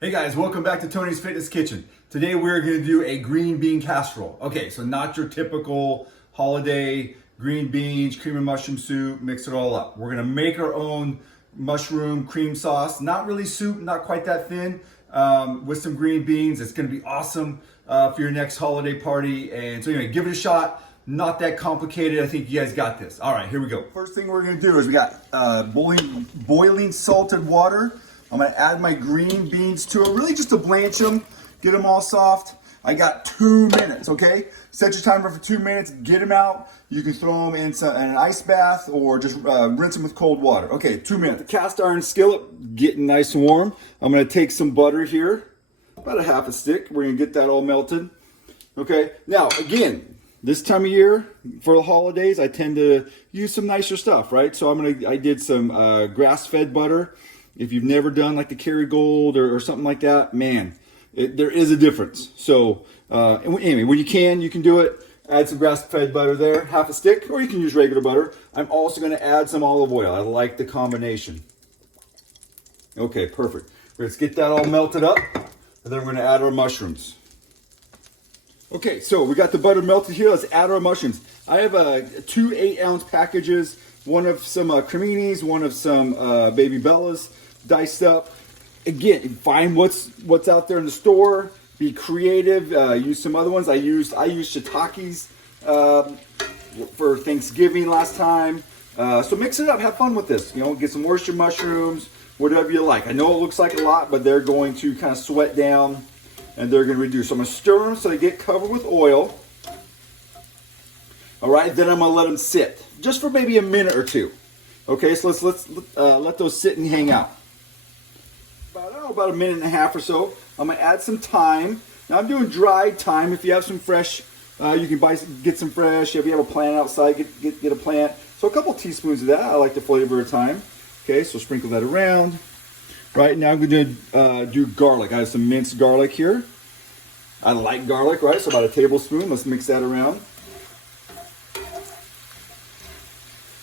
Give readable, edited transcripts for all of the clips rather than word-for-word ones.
Hey guys, welcome back to Tony's Fitness Kitchen. Today we're going to do a green bean casserole. Okay, so not your typical holiday green beans, cream and mushroom soup, mix it all up. We're going to make our own mushroom cream sauce. Not really soup, not quite that thin, with some green beans. It's going to be awesome for your next holiday party. And so anyway, give it a shot. Not that complicated. I think you guys got this. All right, here we go. First thing we're going to do is we got boiling salted water. I'm gonna add my green beans to it, really just to blanch them, get them all soft. I got 2 minutes, okay? Set your timer for 2 minutes, get them out. You can throw them in an ice bath or just rinse them with cold water. Okay, 2 minutes. The cast iron skillet getting nice and warm. I'm gonna take some butter here, about a half a stick. We're gonna get that all melted. Okay, now again, this time of year for the holidays, I tend to use some nicer stuff, right? So I did some grass-fed butter. If you've never done like the Kerrygold or something like that, man, there is a difference. So anyway, when you can do it. Add some grass-fed butter there, half a stick, or you can use regular butter. I'm also going to add some olive oil. I like the combination. Okay, perfect. Let's get that all melted up, and then we're going to add our mushrooms. Okay, so we got the butter melted here. Let's add our mushrooms. I have 2 8-ounce packages, one of some creminis, one of some baby bellas, diced up. Again, find what's out there in the store. Be creative. Use some other ones. I used shiitakes for Thanksgiving last time. So mix it up. Have fun with this. You know, get some oyster mushrooms, whatever you like. I know it looks like a lot, but they're going to kind of sweat down and they're going to reduce. So I'm going to stir them so they get covered with oil. All right, then I'm going to let them sit just for maybe a minute or two. Okay, so let's let those sit and hang out. About a minute and a half or so. I'm going to add some thyme. Now I'm doing dried thyme. If you have some fresh, you can get some fresh. If you have a plant outside, get a plant. So a couple teaspoons of that. I like the flavor of thyme. Okay, so sprinkle that around. Right now I'm going to do garlic. I have some minced garlic here. I like garlic, right? So about a tablespoon. Let's mix that around.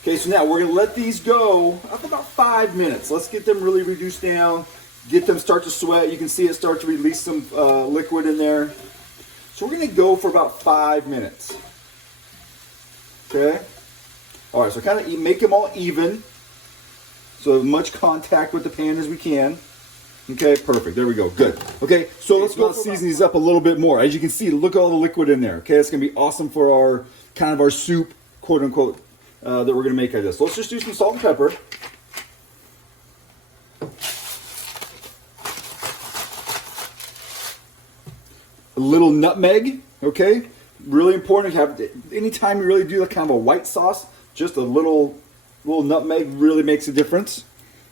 Okay, so now we're going to let these go up about 5 minutes. Let's get them really reduced down. Get them start to sweat. You can see it start to release some liquid in there. So we're going to go for about 5 minutes. Okay? All right, so kind of make them all even. So as much contact with the pan as we can. Okay, perfect. There we go. Good. Okay, so let's go season these up a little bit more. As you can see, look at all the liquid in there. Okay, it's going to be awesome for our kind of our soup, quote unquote, that we're going to make out of this. So let's just do some salt and pepper. A little nutmeg, okay? Really important to have. Anytime you really do like kind of a white sauce, just a little nutmeg really makes a difference.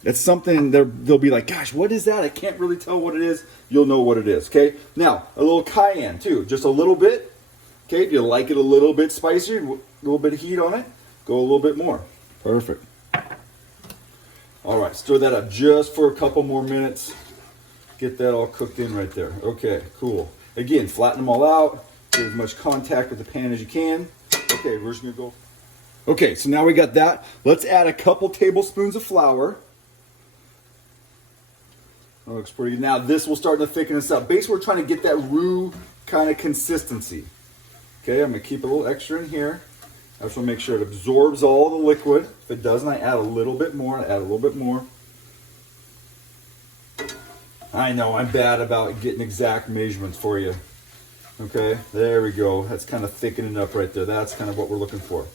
It's something they'll be like, gosh, what is that? I can't really tell what it is. You'll know what it is, okay? Now, a little cayenne too, just a little bit. Okay, if you like it a little bit spicier, a little bit of heat on it, go a little bit more. Perfect. All right, stir that up just for a couple more minutes. Get that all cooked in right there. Okay, cool. Again, flatten them all out. Get as much contact with the pan as you can. Okay, we're just gonna go. Okay, so now we got that. Let's add a couple tablespoons of flour. That looks pretty good. Now this will start to thicken us up. Basically, we're trying to get that roux kind of consistency. Okay, I'm gonna keep a little extra in here. I just want to make sure it absorbs all the liquid. If it doesn't, I add a little bit more. I add a little bit more. I know I'm bad about getting exact measurements for you. Okay, there we go. That's kind of thickening up right there. That's kind of what we're looking for.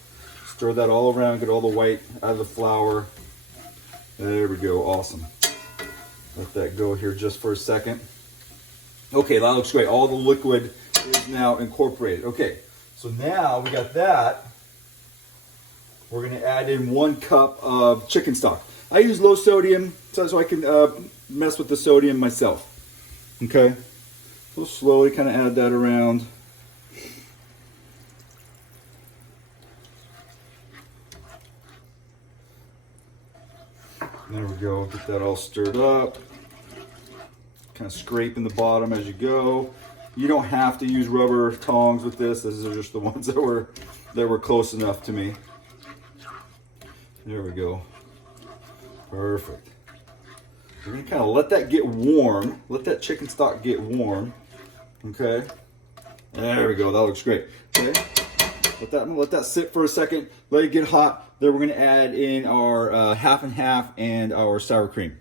Stir that all around, get all the white out of the flour. There we go, awesome. Let that go here just for a second. Okay, that looks great. All the liquid is now incorporated. Okay, so now we got that. We're gonna add in 1 cup of chicken stock. I use low sodium so I can mess with the sodium myself. Okay, so slowly kind of add that around. There we go, get that all stirred up. Kind of scraping the bottom as you go. You don't have to use rubber tongs with this. These are just the ones that were close enough to me. There we go. Perfect. We're gonna kind of let that get warm. Let that chicken stock get warm. Okay. There we go. That looks great. Okay. Let that sit for a second. Let it get hot. Then we're gonna add in our half and half and our sour cream.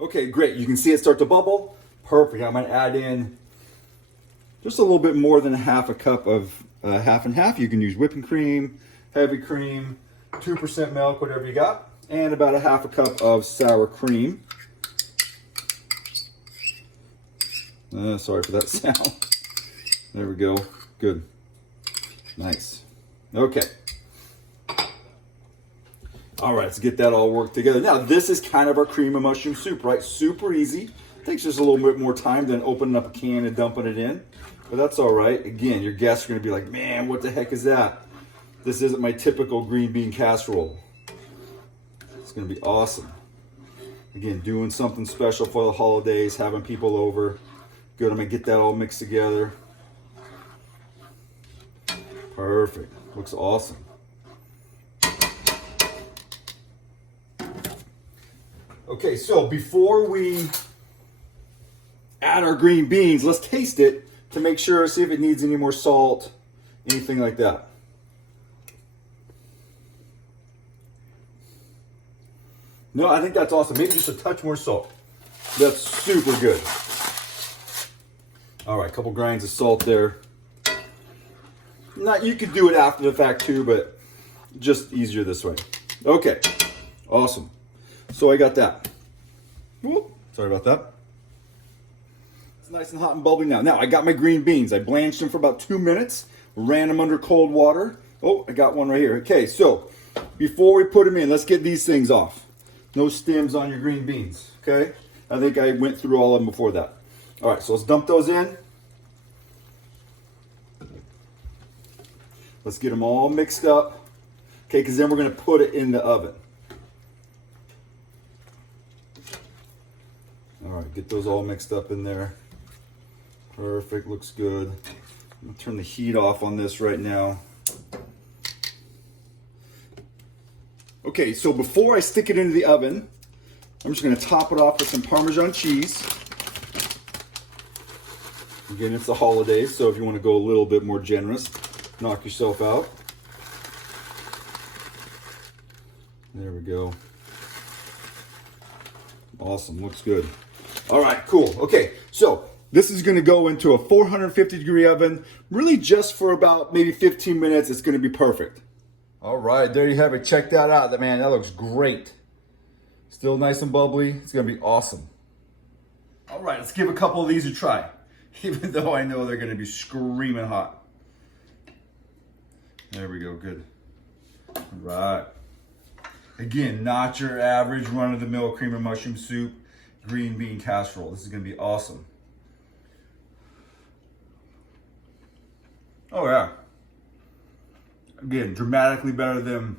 Okay, great. You can see it start to bubble. Perfect. I'm gonna add in just a little bit more than a half a cup of half and half. You can use whipping cream, heavy cream, 2% milk, whatever you got, and about a half a cup of sour cream. Sorry for that sound. There we go. Good. Nice. Okay. All right, let's get that all worked together. Now, this is kind of our cream of mushroom soup, right? Super easy. Takes just a little bit more time than opening up a can and dumping it in. But that's all right. Again, your guests are going to be like, man, what the heck is that? This isn't my typical green bean casserole. It's going to be awesome. Again, doing something special for the holidays, having people over. Good, I'm going to get that all mixed together. Perfect. Looks awesome. Okay, so before we add our green beans, let's taste it to make sure, see if it needs any more salt, anything like that. No, I think that's awesome. Maybe just a touch more salt. That's super good. All right, a couple grains of salt there. You could do it after the fact too, but just easier this way. Okay, awesome. So I got that. Whoop, sorry about that. It's nice and hot and bubbly now. Now I got my green beans. I blanched them for about 2 minutes, ran them under cold water. Oh, I got one right here. Okay, so before we put them in, let's get these things off. No stems on your green beans, okay? I think I went through all of them before that. All right, so let's dump those in. Let's get them all mixed up, okay, because then we're going to put it in the oven. All right, get those all mixed up in there. Perfect, looks good. I'm going to turn the heat off on this right now. Okay, so before I stick it into the oven, I'm just going to top it off with some Parmesan cheese. Again, it's the holidays, so if you want to go a little bit more generous, knock yourself out. There we go. Awesome, looks good. All right, cool. Okay, so this is going to go into a 450-degree oven, really just for about maybe 15 minutes. It's going to be perfect. All right, there you have it. Check that out. Man, that looks great. Still nice and bubbly. It's going to be awesome. All right, let's give a couple of these a try, even though I know they're going to be screaming hot. There we go, good. All right. Again, not your average run-of-the-mill cream of mushroom soup, green bean casserole. This is going to be awesome. Oh yeah. Again, dramatically better than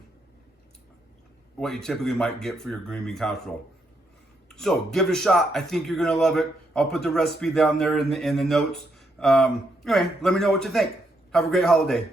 what you typically might get for your green bean casserole. So give it a shot. I think you're going to love it. I'll put the recipe down there in the notes. Anyway, let me know what you think. Have a great holiday.